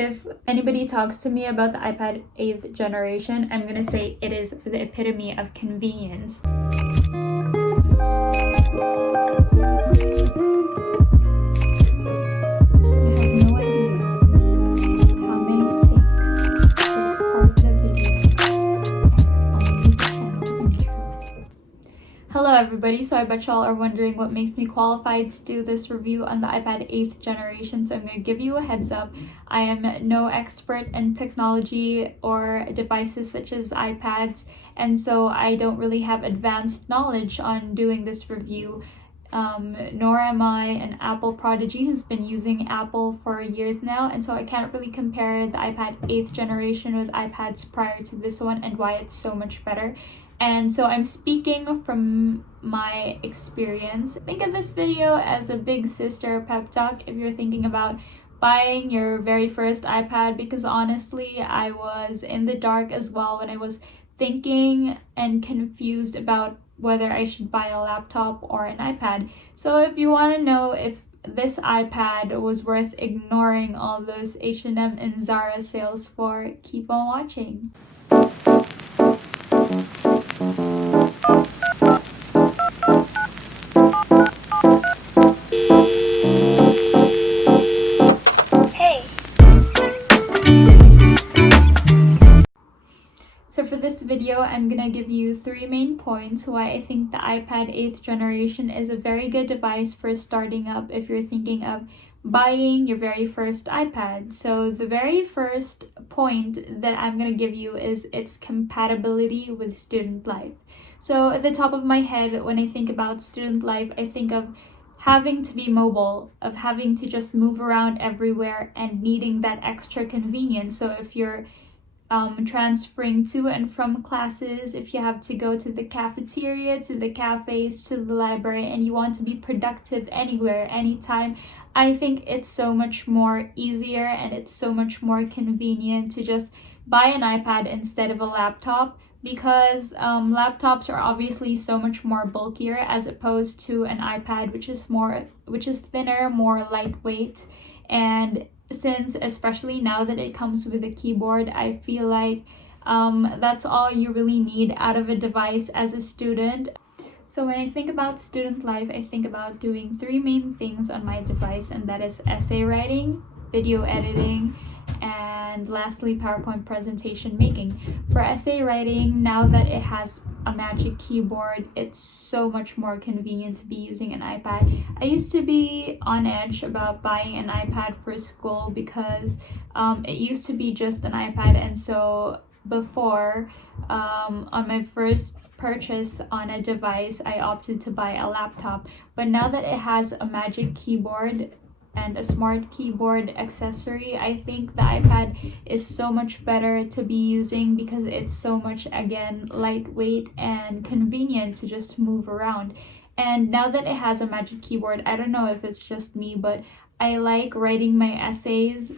If anybody talks to me about the iPad 8th generation, I'm gonna say it is the epitome of convenience. Hello everybody, so I bet y'all are wondering what makes me qualified to do this review on the iPad 8th generation, so I'm going to give you a heads up. I am no expert in technology or devices such as iPads, and so I don't really have advanced knowledge on doing this review, nor am I an Apple prodigy who's been using Apple for years now, and so I can't really compare the iPad 8th generation with iPads prior to this one and why it's so much better. And so I'm speaking from my experience. Think of this video as a big sister pep talk if you're thinking about buying your very first iPad, because honestly, I was in the dark as well when I was thinking and confused about whether I should buy a laptop or an iPad. So if you want to know if this iPad was worth ignoring all those H&M and Zara sales for, keep on watching. So for this video, I'm gonna give you 3 main points why I think the iPad 8th generation is a very good device for starting up if you're thinking of buying your very first iPad. So the very first point that I'm gonna give you is its compatibility with student life. So at the top of my head, when I think about student life, I think of having to be mobile, of having to just move around everywhere and needing that extra convenience. So if you're transferring to and from classes, if you have to go to the cafeteria, to the cafes, to the library, and you want to be productive anywhere, anytime, I think it's so much more easier and it's so much more convenient to just buy an iPad instead of a laptop, because laptops are obviously so much more bulkier as opposed to an iPad, which is thinner, more lightweight. And since, especially now that it comes with a keyboard, I feel like that's all you really need out of a device as a student. So when I think about student life, I think about doing 3 main things on my device, and that is essay writing, video editing, and lastly, PowerPoint presentation making. For essay writing, now that it has a magic keyboard, it's so much more convenient to be using an iPad. I used to be on edge about buying an iPad for school because it used to be just an iPad, and so before, on my first purchase on a device, I opted to buy a laptop. But now that it has a magic keyboard and a smart keyboard accessory, I think the iPad is so much better to be using because it's so much, again, lightweight and convenient to just move around. And now that it has a magic keyboard, I don't know if it's just me, but I like writing my essays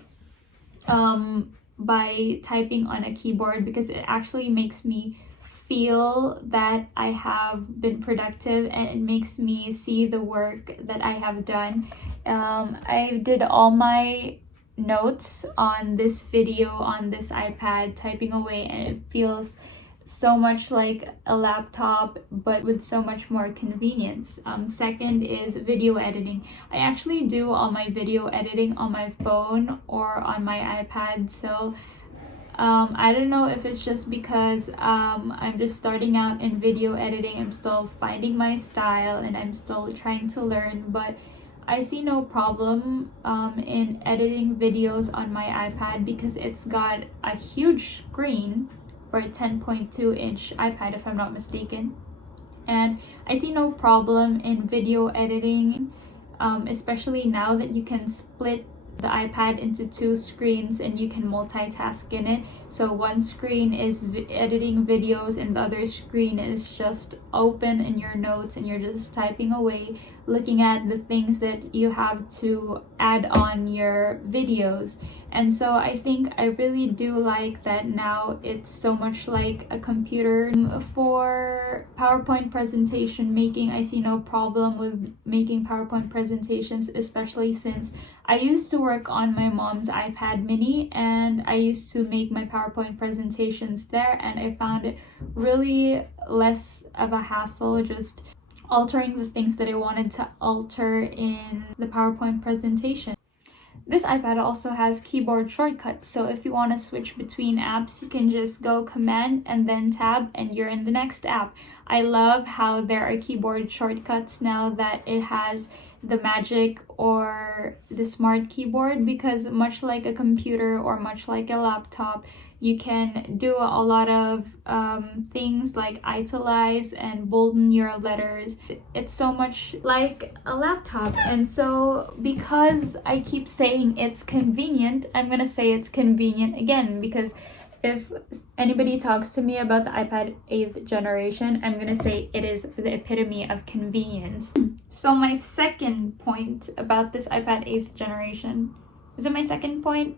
by typing on a keyboard, because it actually makes me feel that I have been productive and it makes me see the work that I have done. I did all my notes on this video on this iPad typing away, and it feels so much like a laptop but with so much more convenience. Second is video editing. I actually do all my video editing on my phone or on my iPad, so I don't know if it's just because I'm just starting out in video editing. I'm still finding my style and I'm still trying to learn, but I see no problem in editing videos on my iPad because it's got a huge screen for a 10.2-inch iPad, if I'm not mistaken. And I see no problem in video editing, especially now that you can split the iPad into 2 screens and you can multitask in it. So one screen is editing videos and the other screen is just open in your notes and you're just typing away, looking at the things that you have to add on your videos. And so I think I really do like that now it's so much like a computer. For PowerPoint presentation making, I see no problem with making PowerPoint presentations, especially since I used to work on my mom's iPad mini and I used to make my PowerPoint presentations there, and I found it really less of a hassle just altering the things that I wanted to alter in the PowerPoint presentation. This iPad also has keyboard shortcuts, so if you want to switch between apps, you can just go Command and then Tab and you're in the next app. I love how there are keyboard shortcuts now that it has the Magic or the Smart Keyboard, because much like a computer or much like a laptop, you can do a lot of things like italize and bolden your letters. It's so much like a laptop. And so because I keep saying it's convenient, I'm gonna say it's convenient again, because if anybody talks to me about the iPad 8th generation, I'm gonna say it is the epitome of convenience. So my second point about this iPad 8th generation, is it my second point?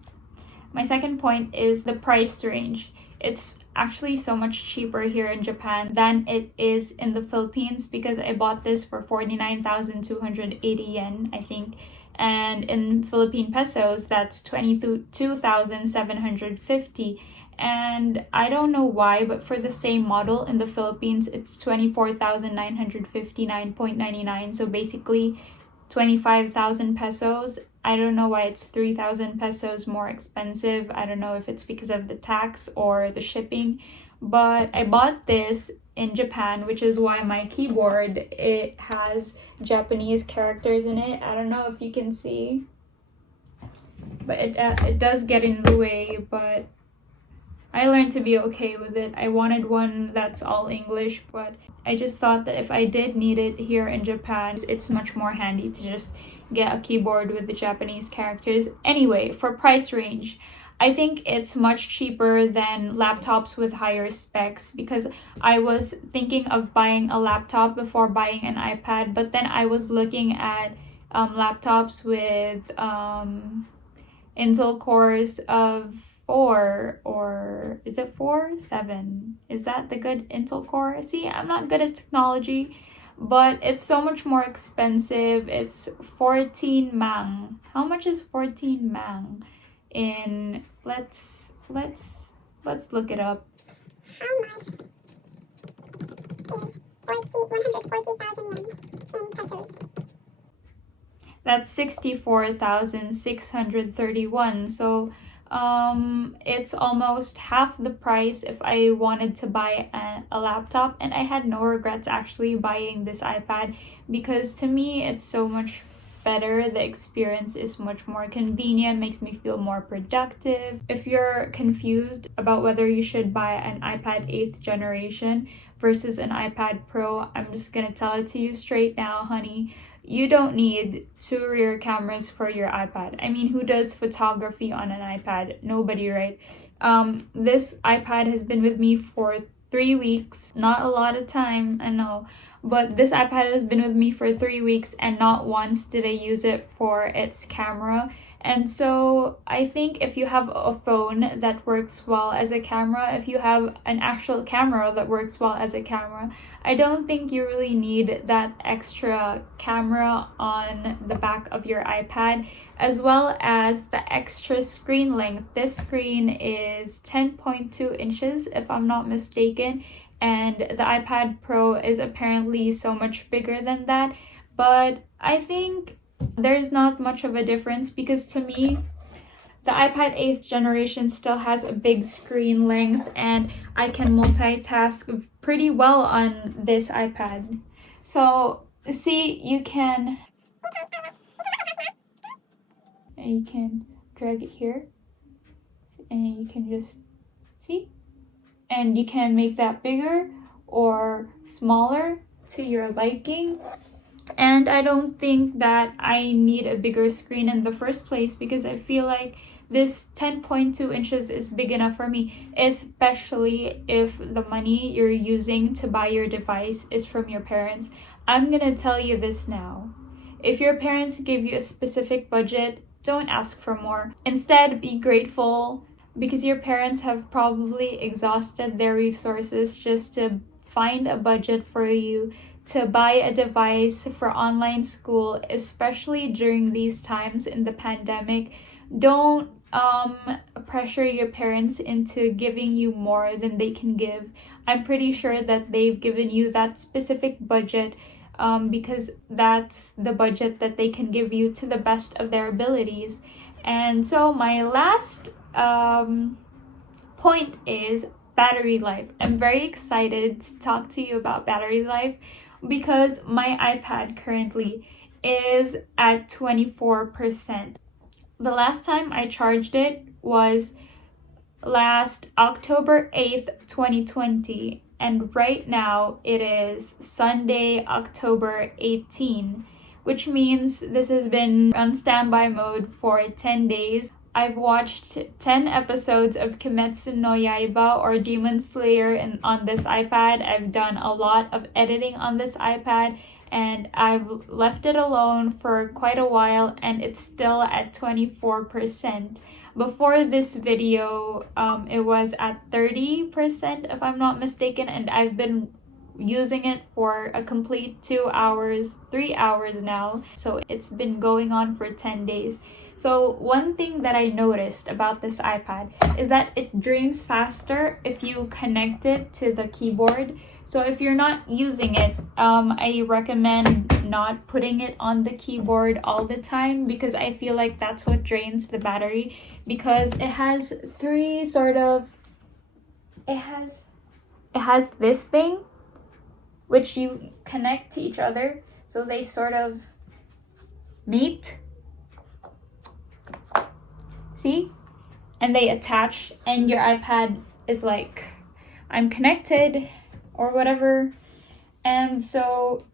My second point is the price range. It's actually so much cheaper here in Japan than it is in the Philippines, because I bought this for 49,280 yen, I think. And in Philippine pesos, that's 22,750. And I don't know why, but for the same model in the Philippines, it's 24,959.99. So basically 25,000 pesos. I don't know why it's 3,000 pesos more expensive. I don't know if it's because of the tax or the shipping, but I bought this in Japan, which is why my keyboard, it has Japanese characters in it. I don't know if you can see, but it does get in the way, but I learned to be okay with it. I wanted one that's all English, but I just thought that if I did need it here in Japan, it's much more handy to just get a keyboard with the Japanese characters. Anyway, for price range, I think it's much cheaper than laptops with higher specs, because I was thinking of buying a laptop before buying an iPad, but then I was looking at laptops with Intel cores of 4, or is it 4? 7. Is that the good Intel core? See, I'm not good at technology, but it's so much more expensive. It's 14 mang. How much is 14 mang in, let's look it up. How much is 140,000 yen in pesos? That's 64,631. So it's almost half the price if I wanted to buy a laptop, and I had no regrets actually buying this iPad, because to me it's so much better. The experience is much more convenient, makes me feel more productive. If you're confused about whether you should buy an iPad 8th generation versus an iPad Pro, I'm just gonna tell it to you straight now, honey. You don't need 2 rear cameras for your iPad. I mean, who does photography on an iPad? Nobody, right? This iPad has been with me for 3 weeks. Not a lot of time, I know. But this iPad has been with me for 3 weeks, and not once did I use it for its camera. And so I think if you have a phone that works well as a camera, if you have an actual camera that works well as a camera, I don't think you really need that extra camera on the back of your iPad, as well as the extra screen length. This screen is 10.2 inches, if I'm not mistaken, and the iPad Pro is apparently so much bigger than that. But I think there's not much of a difference, because to me, the iPad 8th generation still has a big screen length, and I can multitask pretty well on this iPad. So see, you can drag it here, and you can just see, and you can make that bigger or smaller to your liking. And I don't think that I need a bigger screen in the first place, because I feel like this 10.2 inches is big enough for me, especially if the money you're using to buy your device is from your parents. I'm gonna tell you this now. If your parents gave you a specific budget don't ask for more. Instead, be grateful because your parents have probably exhausted their resources just to find a budget for you to buy a device for online school, especially during these times in the pandemic. Don't pressure your parents into giving you more than they can give. I'm pretty sure that they've given you that specific budget because that's the budget that they can give you to the best of their abilities. And so, my last point is battery life. I'm very excited to talk to you about battery life because my iPad currently is at 24%. The last time I charged it was last October 8th, 2020, and right now it is Sunday, October 18, which means this has been on standby mode for 10 days. I've watched 10 episodes of Kimetsu no Yaiba or Demon Slayer on this iPad. I've done a lot of editing on this iPad, and I've left it alone for quite a while, and it's still at 24%. Before this video, it was at 30%, if I'm not mistaken, and I've been using it for a complete 2 hours, 3 hours now. So it's been going on for 10 days. So one thing that I noticed about this iPad is that it drains faster if you connect it to the keyboard. So if you're not using it, I recommend not putting it on the keyboard all the time because I feel like that's what drains the battery, because it has it has this thing which you connect to each other, so they sort of meet. See? And they attach, and your iPad is like, I'm connected or whatever. And so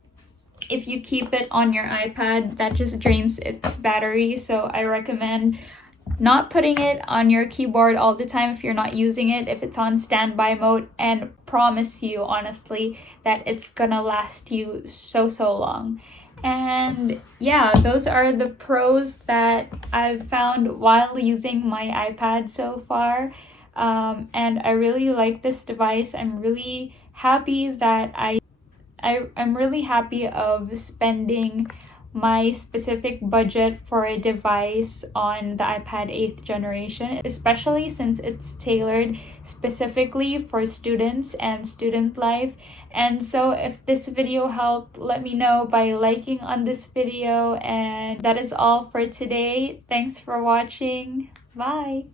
if you keep it on your iPad, that just drains its battery. So I recommend not putting it on your keyboard all the time if you're not using it, if it's on standby mode, and promise you honestly that it's gonna last you so long. And yeah, those are the pros that I've found while using my iPad so far. And I really like this device. I'm really happy that I'm really happy of spending my specific budget for a device on the iPad 8th generation, especially since it's tailored specifically for students and student life. And so if this video helped, let me know by liking on this video. And that is all for today. Thanks for watching. Bye.